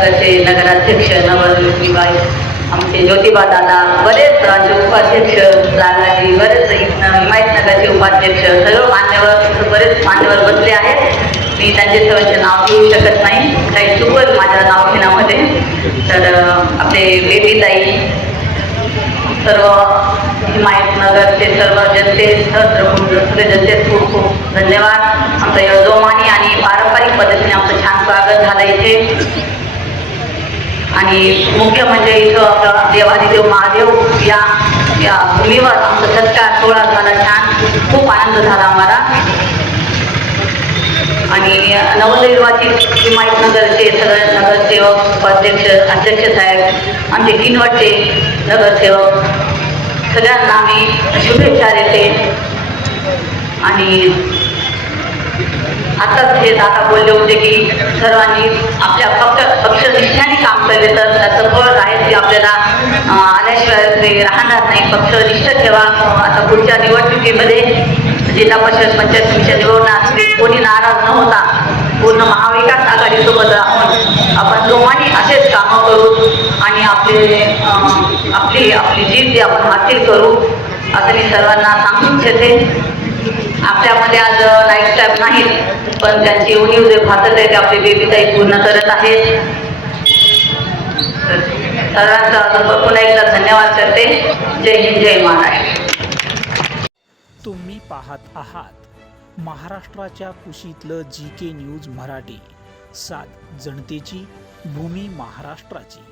संघाचे नगराध्यक्ष नवनिबाई आमचे ज्योतिबा दादा बरेच आमचे उपाध्यक्ष लालाजी बरेच हिमायतनगरचे उपाध्यक्ष सर्व मान्यवर बरेच मान्यवर बसले आहेत. मी त्यांचे सर्वांचे नाव घेऊ शकत नाही. काही चुकत माझ्या नाव घेण्यामध्ये तर आपले बेबीताई सर्व हिमायतनगरचे सर्व जनते सर्व जनते खूप खूप धन्यवाद. आमचं यजोमानी आणि पारंपरिक पद्धतीने आमचं छान स्वागत झालं इथे. आणि मुख्य म्हणजे इथं आपलं देवादिदेव महादेव या या भूमीवर आमचा सत्कार सोहळा झाला छान. खूप आनंद झाला आम्हाला. आणि नवनिर्वाचित हिमायतनगरचे सगळे नगरसेवक उपाध्यक्ष अध्यक्ष साहेब आमचे किनवटचे नगरसेवक सगळ्यांना आम्ही शुभेच्छा देते. आणि आताच हे दादा बोलले होते की सर्वांनी आपल्या पक्ष पक्ष काम तर त्याचं फळ आहे ते आपल्याला आल्याशिवाय ते राहणार नाही. पक्षनिष्ठ ठेवा. आता पुढच्या निवडणुकीमध्ये जिल्हा परिषद पंचायत समितीच्या निवडणार कोणी नाराज न होता पूर्ण महाविकास आघाडीसोबत राहून आपण जोमाने असेच कामं करू आणि आपले आपली आपली जीत जी आपण हातील करू. असं मी सर्वांना सांगू इच्छिते आपल्यामध्ये आज लाईफ स्टाईल नाहीत पण त्यांची उणीव जे भासत आहे ते आपली बेबीताई पूर्ण करत आहेत सर्वांचा अजून पुन्हा एकदा धन्यवाद करते. जय हिंद जय महाराष्ट्र. तुम्ही पाहत आहात महाराष्ट्राच्या कुशीतलं जी के न्यूज मराठी. सात जनतेची भूमी महाराष्ट्राची.